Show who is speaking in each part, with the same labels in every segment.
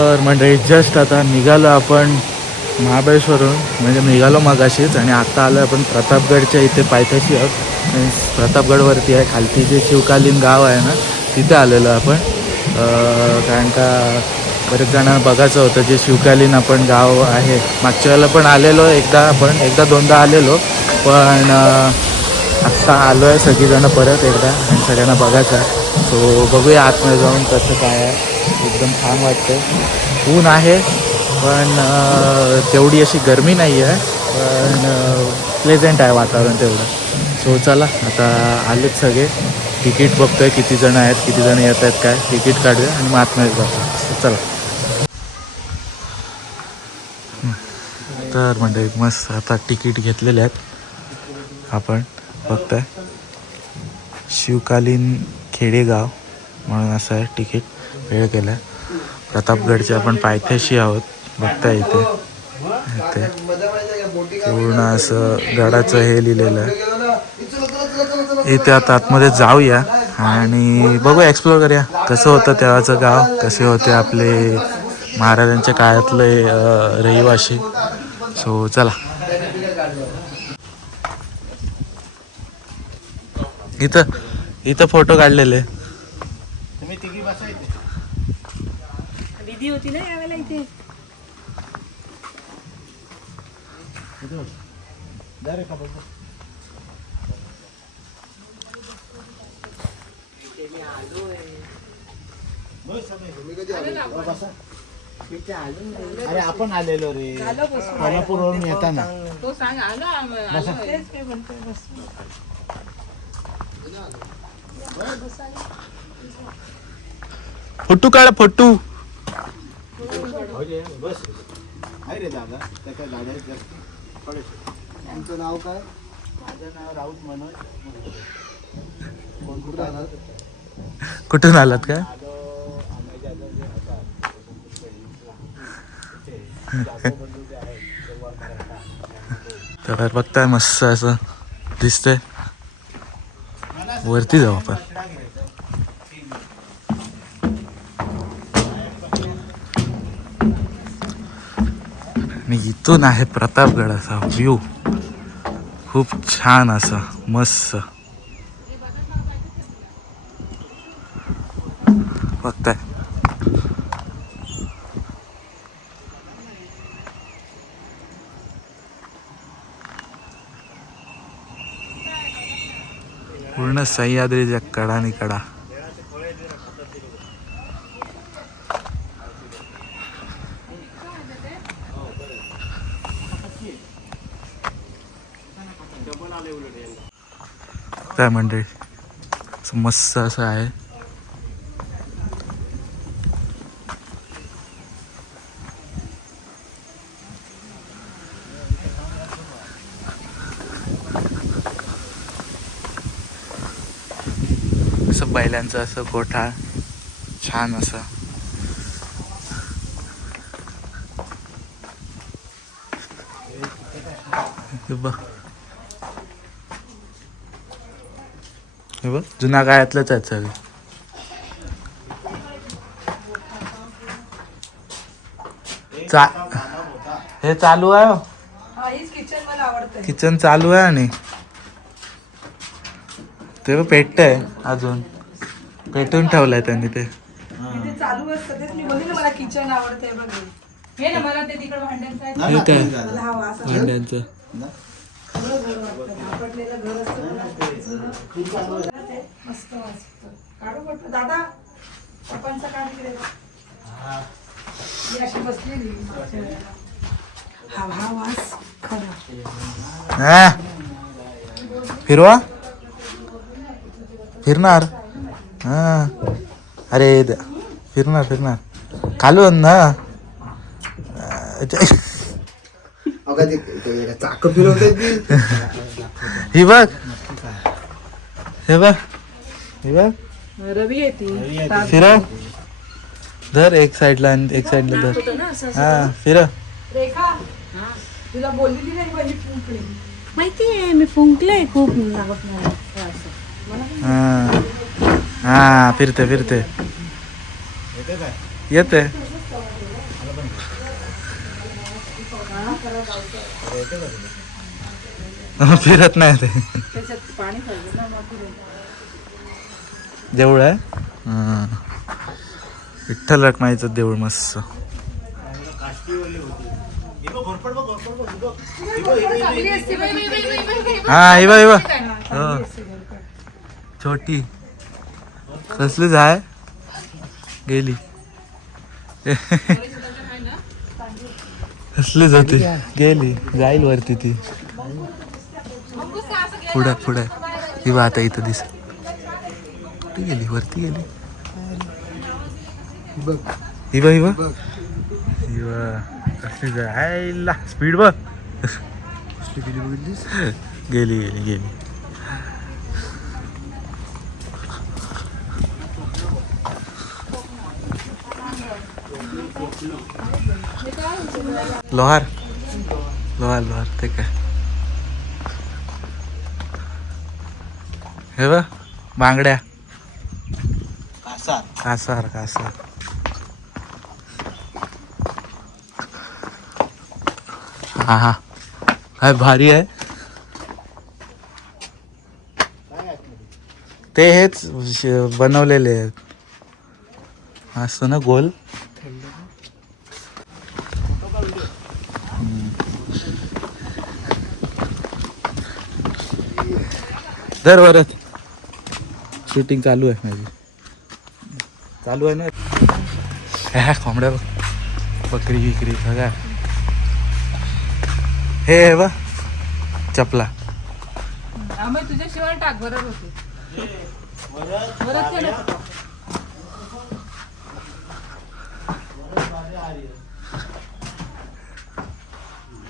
Speaker 1: तर मंडळी जस्ट आता निघालो आपण महाबळेश्वरून. म्हणजे निघालो मगाशीच आणि आता आलो आपण प्रतापगडच्या इथे पायथ्याशी आहोत. प्रतापगडवरती आहे. खालती जे शिवकालीन गाव आहे ना तिथे आलेलो आपण. कारण का बरेच जणांना बघायचं होतं जे शिवकालीन आपण गाव आहे. मागच्या वेळेला पण आलेलो एकदा आपण एकदा दोनदा आलेलो. पण आत्ता आलो आहे सगळीजणं परत एकदा आणि सगळ्यांना बघायचं आहे. सो बघूया आतमध्ये जाऊन कसं काय आहे. एकदम छान वाटतं ऊन आहे पण तेवढी अशी गरमी नाही आहे पण प्लेझेंट आहे वातावरण तेवढं. सो चला आता आलेत सगळे. तिकीट बघतोय किती जण आहेत किती जण येत आहेत काय. तिकीट काढूया आणि मग आतमध्ये जातो. चला. तर म्हणजे मस्त आता तिकीट घेतलेले आहेत. आपण बघताय. शिवकालीन खेडेगाव म्हणून असं आहे तिकीट. वेळ केला प्रतापगडच्या आपण पायथ्याशी आहोत. बघताय इथे. इथे. पूर्ण असं गडाचं हे लिहिलेलं आहे. इथे आता आतमध्ये जाऊया आणि बघू एक्सप्लोर करूया. कसं होतं तेव्हाचं गाव? कसे होते आपले महाराजांच्या काळातले रहिवाशी सो चला. इथं इथं फोटो काढलेले.
Speaker 2: दीदी होती ना यावेळेला इथे.
Speaker 3: अरे आपण आलेलो रे. कोल्हापूरवरून येताना.
Speaker 2: तो सांग आलो आलो. तेच मी म्हणतोय, बस.
Speaker 1: फोटो काढ फोटो.
Speaker 3: बस. आहे रे दादा त्या काय दादा तुमचं नाव काय? माझं नाव राऊत मनोज. कोण कुठं आला
Speaker 1: कुठून आलात का?
Speaker 3: आलो आम्ही ज्याचं जे होता जागो बंधू जे आहेत तेव्हा मराठा.
Speaker 1: तर बघताय मस्त असं दिसतंय. वरती जाऊ आपण. आणि इथून आहे प्रतापगडाचा व्ह्यू खूप छान असा मस्त. बघताय. पूर्ण सह्याद्रीच्या कडानी कडा काय मंडळी मस्त असं आहे. असं बैलांचं असं गोठा. छान असं. बघ. हे बघ जुन्या काळातलंच आहेत सगळं. चा हे चालू आहे हो.
Speaker 2: हा, किचन
Speaker 1: किचन चालू आहे आणि ते पेटत आहे अजून. पेटून ठेवलंय त्यांनी ते.
Speaker 2: ते चालू असतं तेच मी बोलली ना मला किचन आवडते बघ. हे ना मला ते तिकडे भांड्यांचं आहे.
Speaker 1: हे काय
Speaker 2: हा
Speaker 1: भांड्यांचं.
Speaker 2: सगळं घर वाटतं आपटलेलं घर असतं मस्त काढू म्हटलं दादा पप्पांचा काढ इकडे ही? अशी बसलेली हा हा वास खरा
Speaker 1: हा फिरवा? फिरणार? हा. अरे द- फिरणार फिरणार. खालून ना अच्छा.
Speaker 3: अगं ते- ते चाक फिरवते ती
Speaker 1: ही बघ। हे बघ। हे बघ।
Speaker 2: रवी येते
Speaker 1: फिरव धर एक साईडला आणि एक साईडला धर.
Speaker 2: ना असं
Speaker 1: हा फिरव
Speaker 2: रेखा. तुला बोललेली नाही माझी फुंकली
Speaker 4: माहितीये मी फुंकलंय खूप. लागत नाही हे असं.
Speaker 1: हा. हा फिरते फिरते.
Speaker 3: येते काय?
Speaker 1: येते. फिरत नाही ते. देऊळ आहे? हां. विठ्ठल रखमाईचं देऊळ मस्त.
Speaker 3: हा
Speaker 1: इवा इवा हो छोटी. कसली जाय गेली. कसलीच होती गेली. जाईल वरती ती. पुढे पुढे. ही बा आता इथं दिस. कुठे गेली वरती गेली.
Speaker 3: बघ,
Speaker 1: ही बा ही बा
Speaker 3: बघ.
Speaker 1: ही बा कसली जाय आईला स्पीड बघ.
Speaker 3: कसली गेली?
Speaker 1: गेली गेली. लोहार. लोहार लोहार ते काय हे बघ बांगड्या.
Speaker 3: कासार.
Speaker 1: कासार कासार. हा हा. काय भारी आहे? ते हेच बनवलेले आहेत. असतं ना गोल. धर शूटिंग चालू आहे माझी. चालू आहे ना? ह्या कोंबड्या बकरी बिकरी सगळ्या हे. बघ. चपला.
Speaker 2: आम्ही तुझ्याशिवाय टाक बरोबर होते. केलं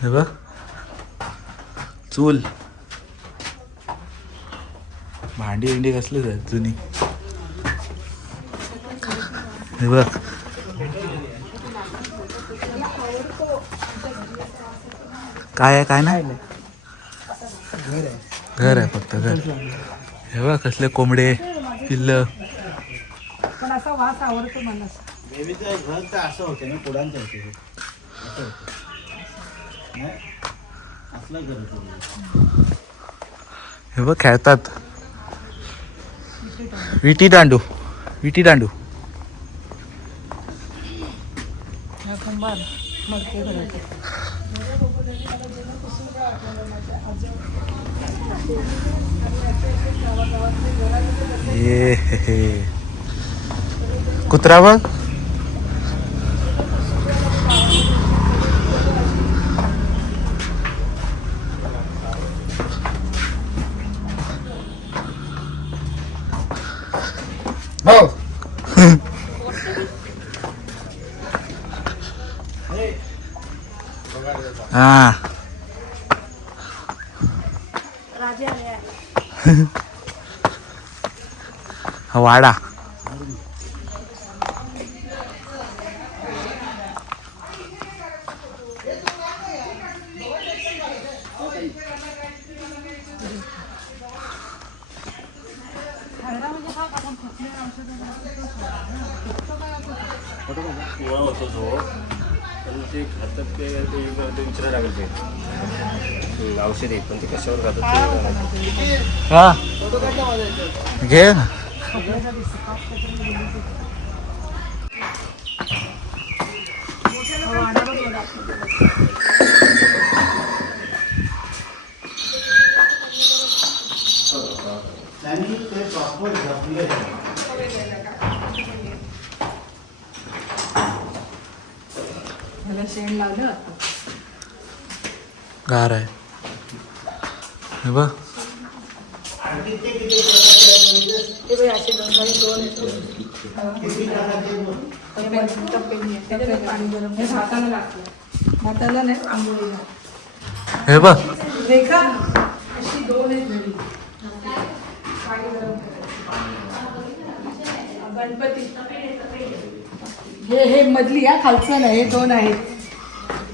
Speaker 1: हे बघ. चूल. भांडी बिंडी कसलीच आहेत जुनी? हे बघ. काय आहे काय नाही?
Speaker 3: घर आहे.
Speaker 1: फक्त घर. हे बघ कसले कोंबडे पिल्ल.
Speaker 2: पण असा वास आवडतो मला.
Speaker 3: देवीचं घर तर असं होते ना पुढांचं हे. होतं
Speaker 1: हे बघ खेळतात. विटी दांडू विटी दांडू
Speaker 2: मग
Speaker 1: ये हे हे. कुत्रा बघ
Speaker 3: हो
Speaker 1: हा
Speaker 4: राजे आले आहे.
Speaker 1: हा वाडा
Speaker 5: पिवळा होतो जो पण ते खातात ते ते ते विचारायला लागेल ते औषध आहे पण ते कशावर खातात ते कळलं नाही.
Speaker 1: हा? घे. गार आहे. हे बघ.
Speaker 2: ते दोन हे भाताला लागतं नाही आंघोळीला
Speaker 1: हे बघ.
Speaker 2: रेखा अशी दोन आहेत घरी पाणी गरम गणपती हे हे मधली या खालचं नाही हे दोन आहेत.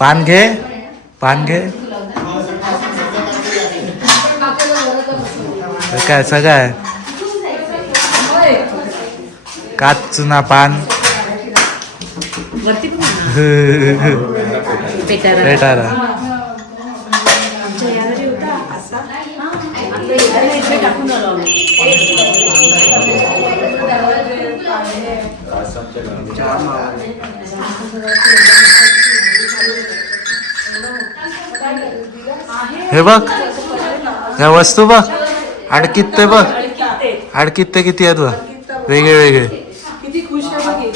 Speaker 1: पान घे. पान घे. हे काय सगळं आहे? काच चुना पान.
Speaker 4: पेटारा
Speaker 1: पेटारा
Speaker 4: आमच्या या घरी होता असा आता येताना इकडे टाकून आलो आम्ही.
Speaker 1: हे बघ ह्या वस्तू बघ. अडकीत ते बघ. अडकीत ते किती आहेत बघ. वेगळे वेगळे.
Speaker 2: किती खुश है.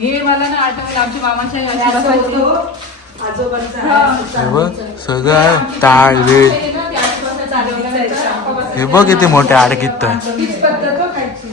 Speaker 6: हे मला ना आठवलं आमच्या मामाच्या
Speaker 1: सगळं टाळ वेळ
Speaker 6: ते ते.
Speaker 1: हे बघ किती मोठे अडकीत आहे
Speaker 2: हीच पद्धत हो खायची.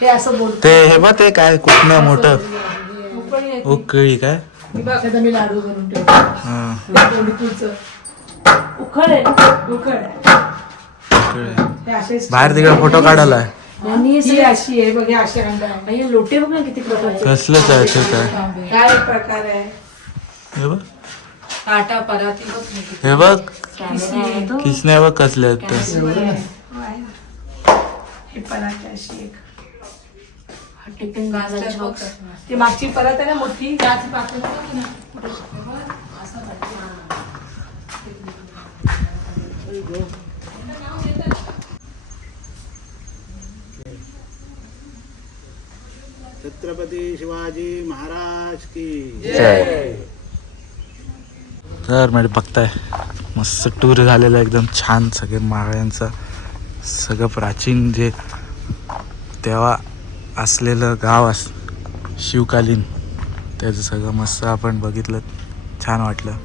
Speaker 2: हे असं बोल
Speaker 1: ते हे बघ ते काय कुठनं मोठं. उकळी काय?
Speaker 2: मी लाडू करून ठेवतो.
Speaker 4: उखळ आहे.
Speaker 1: बाहेर तिकडे फोटो काढायला.
Speaker 4: आणि
Speaker 2: अशी आहे बघ अशी अंड
Speaker 4: लोटे बघ ना किती प्रकारचे.
Speaker 1: कसलंच आहे ते काय
Speaker 2: काय प्रकार आहे.
Speaker 1: हे बघ.
Speaker 6: काटा पराती बघ.
Speaker 1: हे बघ. बघ कसले आहेत
Speaker 2: हे पराठे अशी एक
Speaker 4: टिफिन बॉक्स.
Speaker 2: ती मागची परत आहे ना मोठी.
Speaker 3: छत्रपती शिवाजी महाराज की
Speaker 1: तर म्हणजे बघताय. मस्त टूर झालेला एकदम छान सगळे मावळ्यांचं सगळं प्राचीन जे तेव्हा असलेलं गाव अस शिवकालीन त्याचं सगळं मस्त आपण बघितलं. छान वाटलं.